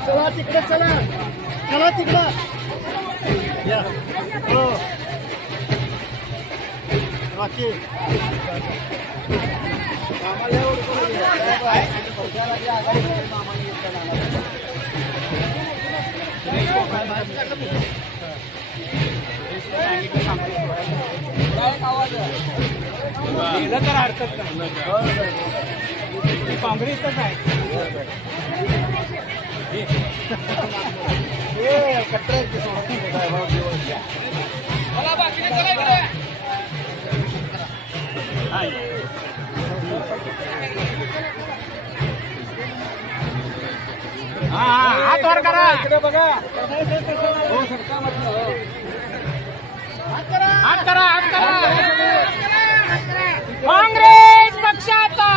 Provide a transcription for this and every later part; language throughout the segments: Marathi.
चला तिकडे चला चला तिकडं या हो बाकी तर हरकत नाही काँग्रेसच आहे हात वर करा इकडे बघा हात करा हात करा काँग्रेस पक्षाचा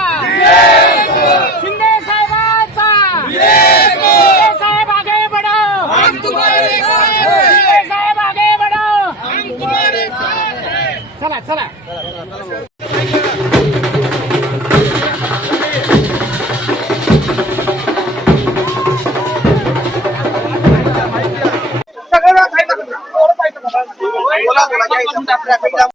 शिंदे साहेबांचा शिंदे साहेब आगे बढ़ो शिंदे साहेब आगे बढ़ो चला चला